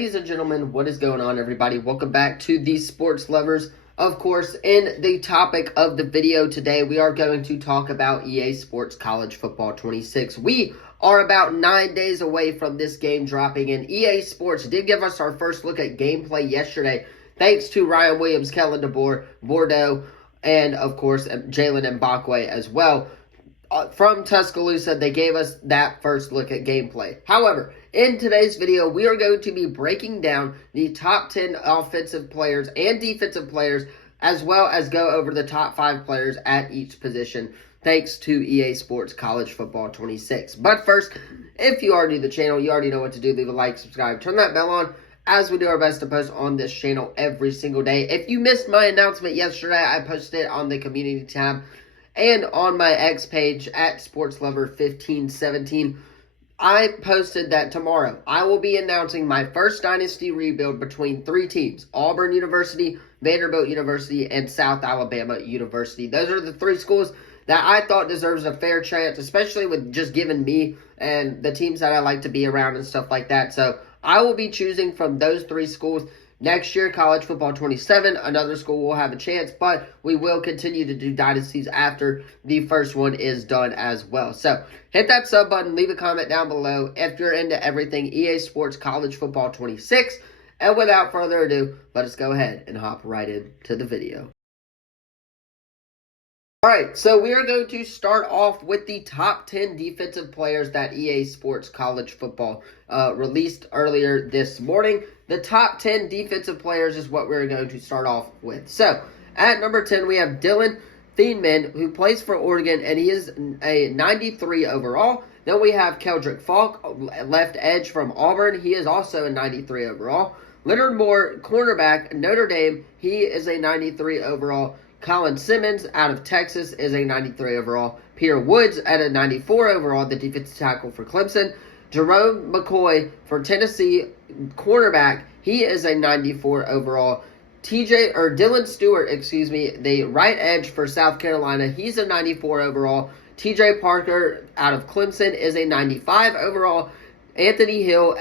Ladies and gentlemen, what is going on, everybody? Welcome back to the Sports Lovers. Of course, in the topic of the video today, we are going to talk about EA Sports College Football 26. We are about 9 days away from this game dropping, and EA Sports did give us our first look at gameplay yesterday, thanks to Ryan Williams, Kellen DeBoer, Bordeaux, and, of course, Jalen Mbakwe as well. From Tuscaloosa, they gave us that first look at gameplay. However, in today's video, we are going to be breaking down the top 10 offensive players and defensive players, as well as go over the top 5 players at each position, thanks to EA Sports College Football 26. But first, if you are new to the channel, you already know what to do. Leave a like, subscribe, turn that bell on, as we do our best to post on this channel every single day. If you missed my announcement yesterday, I posted it on the community tab and on my X page at SportsLover1517. I posted that tomorrow I will be announcing my first dynasty rebuild between 3 teams: Auburn University, Vanderbilt University, and South Alabama University. Those are the 3 schools that I thought deserves a fair chance, especially with just giving me and the teams that I like to be around and stuff like that. So I will be choosing from those 3 schools. Next year, College Football 27, another school will have a chance, but we will continue to do dynasties after the first one is done as well. So hit that sub button, leave a comment down below if you're into everything EA Sports College Football 26. And without further ado, let us go ahead and hop right into the video. Alright, so we are going to start off with the top 10 defensive players that EA Sports College Football released earlier this morning. The top 10 defensive players is what we're going to start off with. So, at number 10, we have Dylan Thieneman, who plays for Oregon, and he is a 93 overall. Then we have Keldrick Falk, left edge from Auburn. He is also a 93 overall. Leonard Moore, cornerback, Notre Dame. He is a 93 overall. Colin Simmons out of Texas is a 93 overall. Peter Woods at a 94 overall, the defensive tackle for Clemson. Jerome McCoy for Tennessee, cornerback. He is a 94 overall. Dylan Stewart, the right edge for South Carolina. He's a 94 overall. TJ Parker out of Clemson is a 95 overall. Anthony Hill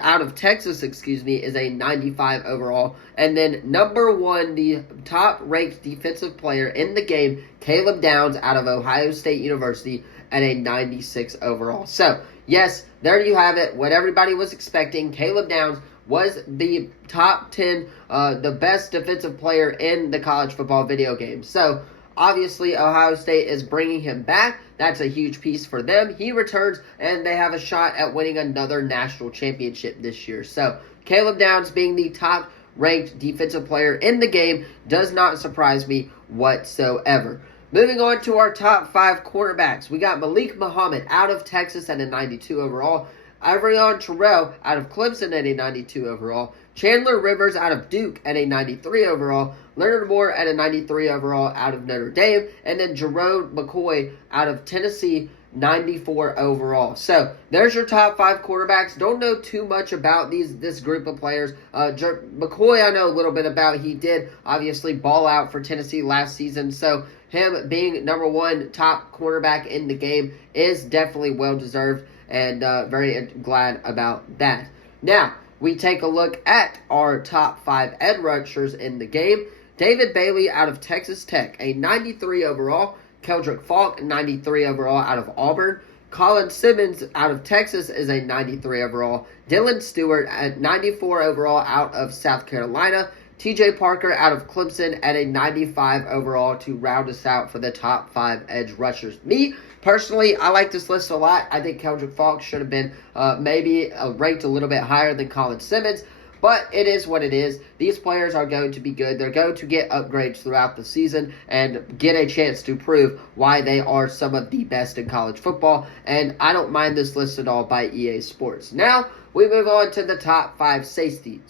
out of Texas, is a 95 overall. And then number 1, the top-ranked defensive player in the game, Caleb Downs out of Ohio State University at a 96 overall. So, yes, there you have it. What everybody was expecting. Caleb Downs was the top 10, the best defensive player in the college football video game. So, obviously, Ohio State is bringing him back. That's a huge piece for them. He returns, and they have a shot at winning another national championship this year. So, Caleb Downs being the top-ranked defensive player in the game does not surprise me whatsoever. Moving on to our top 5 quarterbacks. We got Malik Muhammad out of Texas at a 92 overall. Ivorion Terrell out of Clemson at a 92 overall. Chandler Rivers out of Duke at a 93 overall. Leonard Moore at a 93 overall out of Notre Dame. And then Jerome McCoy out of Tennessee, 94 overall. So, there's your top 5 quarterbacks. Don't know too much about this group of players. McCoy I know a little bit about. He did obviously ball out for Tennessee last season. So, him being number 1 top quarterback in the game is definitely well-deserved. And very glad about that. Now, we take a look at our top 5 edge rushers in the game. David Bailey out of Texas Tech, a 93 overall. Keldrick Falk, 93 overall out of Auburn. Colin Simmons out of Texas is a 93 overall. Dylan Stewart at 94 overall out of South Carolina. TJ Parker out of Clemson at a 95 overall to round us out for the top 5 edge rushers. Me, personally, I like this list a lot. I think Keldrick Falk should have been maybe ranked a little bit higher than Colin Simmons. But it is what it is. These players are going to be good. They're going to get upgrades throughout the season and get a chance to prove why they are some of the best in college football. And I don't mind this list at all by EA Sports. Now, we move on to the top 5 safeties.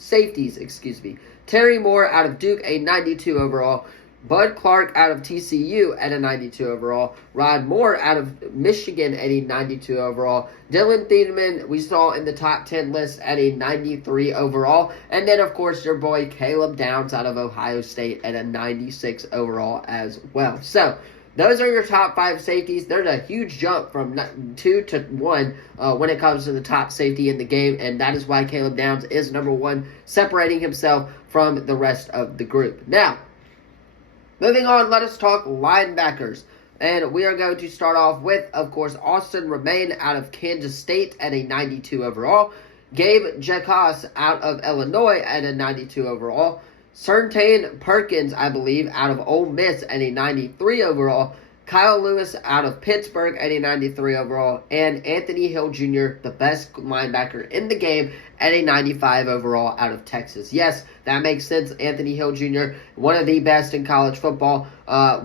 Terry Moore out of Duke, a 92 overall. Bud Clark out of TCU at a 92 overall. Rod Moore out of Michigan at a 92 overall. Dylan Thieneman we saw in the top 10 list at a 93 overall. And then, of course, your boy Caleb Downs out of Ohio State at a 96 overall as well. So, those are your top 5 safeties. There's a huge jump from 2 to 1 when it comes to the top safety in the game, and that is why Caleb Downs is number 1, separating himself from the rest of the group. Now, moving on, let us talk linebackers. And we are going to start off with, of course, Austin Romaine out of Kansas State at a 92 overall. Gabe Jacas out of Illinois at a 92 overall. Sertain Perkins, I believe, out of Ole Miss at a 93 overall. Kyle Lewis out of Pittsburgh at a 93 overall. And Anthony Hill Jr., the best linebacker in the game, at a 95 overall out of Texas. Yes, that makes sense. Anthony Hill Jr., one of the best in college football.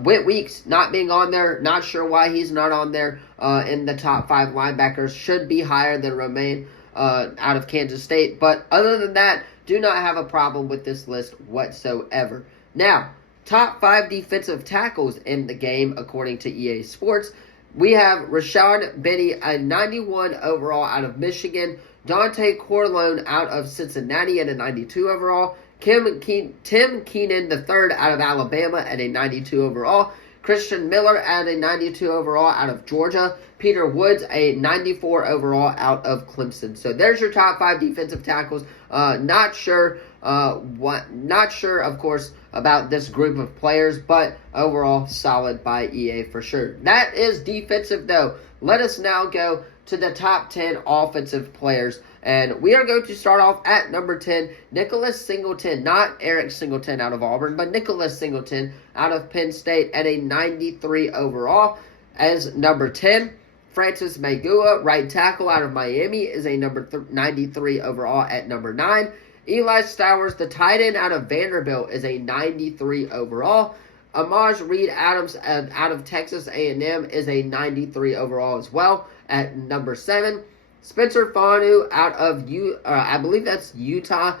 Whit Weeks not being on there. Not sure why he's not on there in the top 5 linebackers. Should be higher than Romaine out of Kansas State. But other than that, do not have a problem with this list whatsoever. Now, top 5 defensive tackles in the game, according to EA Sports. We have Rashad Benny, a 91 overall out of Michigan. Dante Corleone out of Cincinnati at a 92 overall. Tim Keenan III out of Alabama at a 92 overall. Christian Miller at a 92 overall out of Georgia. Peter Woods, a 94 overall out of Clemson. So there's your top 5 defensive tackles. Not sure, of course, about this group of players, but overall solid by EA for sure. That is defensive, though. Let us now go to the top 10 offensive players. And we are going to start off at number 10, Nicholas Singleton, not Eric Singleton out of Auburn, but Nicholas Singleton out of Penn State at a 93 overall. As number 10, Francis Magua, right tackle out of Miami, is a number 93 overall at number 9. Eli Stowers, the tight end out of Vanderbilt, is a 93 overall. Amaj Reed Adams out of Texas A&M is a 93 overall as well at number 7. Spencer Fanu out of I believe that's Utah,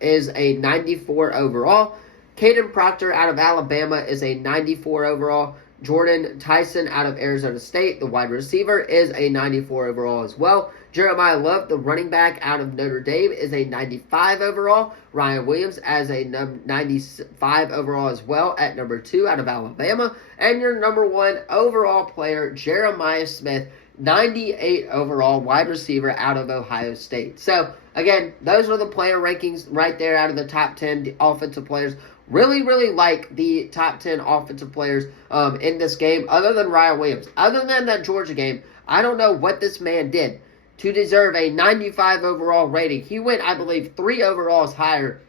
is a 94 overall. Caden Proctor out of Alabama is a 94 overall. Jordan Tyson out of Arizona State, the wide receiver, is a 94 overall as well. Jeremiah Love, the running back out of Notre Dame, is a 95 overall. Ryan Williams as a 95 overall as well at number 2 out of Alabama. And your number 1 overall player, Jeremiah Smith, 98 overall wide receiver out of Ohio State. So, again, those are the player rankings right there out of the top 10 offensive players. Really, really like the top 10 offensive players in this game, other than Ryan Williams. Other than that Georgia game, I don't know what this man did to deserve a 95 overall rating. He went, I believe, 3 overalls higher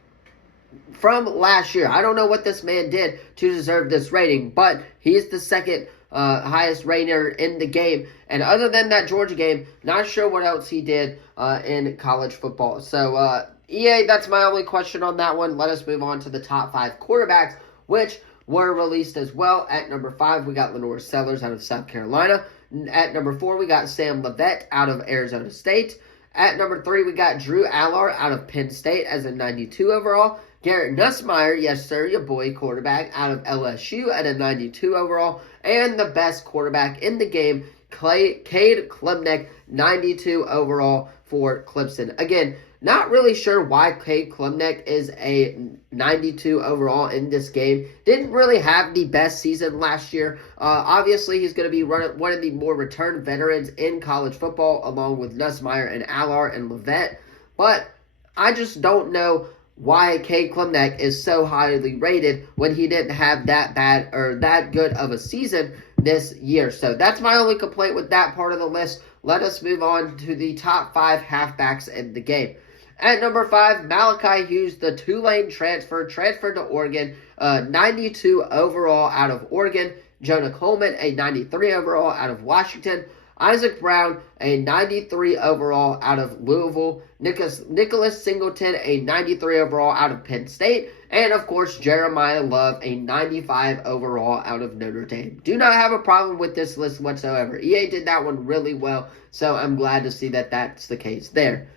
from last year. I don't know what this man did to deserve this rating, but he's the second highest rater in the game. And other than that Georgia game, not sure what else he did in college football. So, EA, that's my only question on that one. Let us move on to the top 5 quarterbacks, which were released as well. At number 5, we got Lenore Sellers out of South Carolina. At number 4, we got Sam Leavitt out of Arizona State. At number 3, we got Drew Allar out of Penn State as a 92 overall. Garrett Nussmeier, yes sir, your boy quarterback, out of LSU at a 92 overall. And the best quarterback in the game, Cade Klubnik, 92 overall for Clemson. Again, not really sure why Cade Klubnik is a 92 overall in this game. Didn't really have the best season last year. Obviously, he's going to be one of the more returned veterans in college football, along with Nussmeier and Allar and Leavitt. But I just don't know why Cade Klubnik is so highly rated when he didn't have that bad or that good of a season this year. So that's my only complaint with that part of the list. Let us move on to the top 5 halfbacks in the game. At number 5, Malachi Hughes, the Tulane transferred to Oregon, 92 overall out of Oregon. Jonah Coleman, a 93 overall out of Washington. Isaac Brown, a 93 overall out of Louisville. Nicholas Singleton, a 93 overall out of Penn State. And, of course, Jeremiah Love, a 95 overall out of Notre Dame. Do not have a problem with this list whatsoever. EA did that one really well, so I'm glad to see that that's the case there.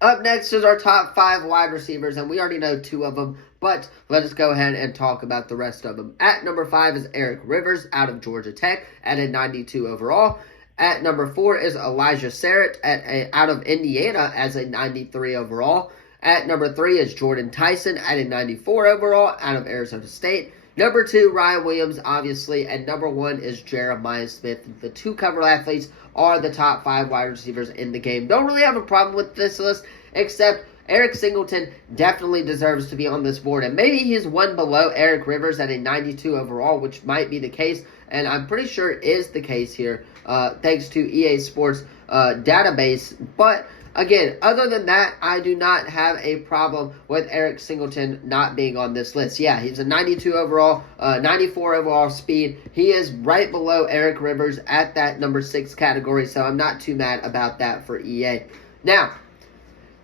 Up next is our top 5 wide receivers, and we already know 2 of them, but let us go ahead and talk about the rest of them. At number 5 is Eric Rivers out of Georgia Tech at a 92 overall. At number 4 is Elijah Sarrett out of Indiana as a 93 overall. At number 3 is Jordan Tyson at a 94 overall out of Arizona State. Number 2, Ryan Williams, obviously, and number 1 is Jeremiah Smith. The 2 cover athletes are the top 5 wide receivers in the game. Don't really have a problem with this list, except Eric Singleton definitely deserves to be on this board, and maybe he's one below Eric Rivers at a 92 overall, which might be the case, and I'm pretty sure it is the case here, thanks to EA Sports database. But again, other than that, I do not have a problem with Eric Singleton not being on this list. Yeah, he's a 92 overall, 94 overall speed. He is right below Eric Rivers at that number 6 category, so I'm not too mad about that for EA. Now,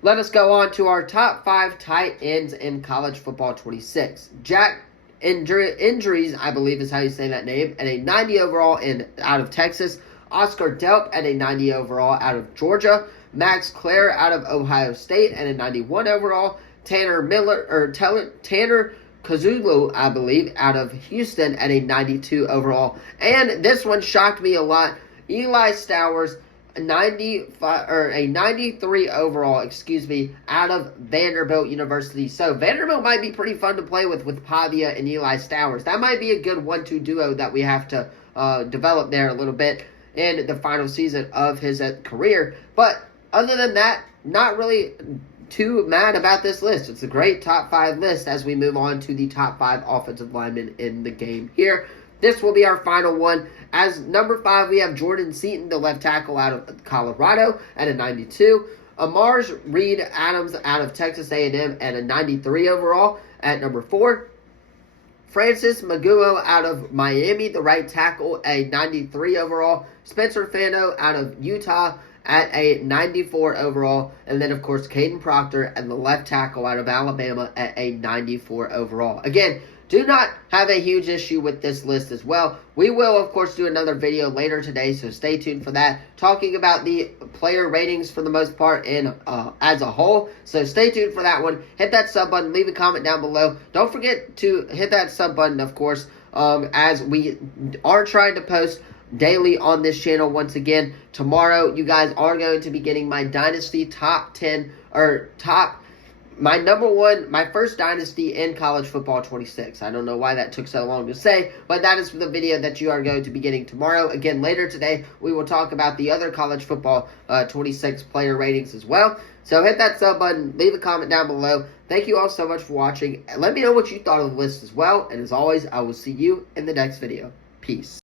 let us go on to our top 5 tight ends in college football 26. Jack Injuries, I believe is how you say that name, at a 90 overall out of Texas. Oscar Delp at a 90 overall out of Georgia. Max Clare out of Ohio State at a 91 overall. Tanner Kazulu, I believe, out of Houston at a 92 overall. And this one shocked me a lot. Eli Stowers, a 93 overall, out of Vanderbilt University. So Vanderbilt might be pretty fun to play with Pavia and Eli Stowers. That might be a good 1-2 duo that we have to develop there a little bit in the final season of his career. But other than that, not really too mad about this list. It's a great top 5 list as we move on to the top 5 offensive linemen in the game here. This will be our final one. As number 5, we have Jordan Seaton, the left tackle out of Colorado at a 92. Amars Reed Adams out of Texas A&M at a 93 overall at number 4. Francis Maguo out of Miami, the right tackle, a 93 overall. Spencer Fano out of Utah at a 94 overall. And then, of course, Caden Proctor and the left tackle out of Alabama at a 94 overall. Again, do not have a huge issue with this list as well. We will, of course, do another video later today, so stay tuned for that, talking about the player ratings for the most part in as a whole. So stay tuned for that one. Hit that sub button. Leave a comment down below. Don't forget to hit that sub button, of course, as we are trying to post daily on this channel. Once again, tomorrow you guys are going to be getting my Dynasty top 10, or my first Dynasty in college football 26. I don't know why that took so long to say, but that is the video that you are going to be getting tomorrow. Again, later today, we will talk about the other college football 26 player ratings as well. So hit that sub button, leave a comment down below. Thank you all so much for watching, and let me know what you thought of the list as well. And as always, I will see you in the next video. Peace.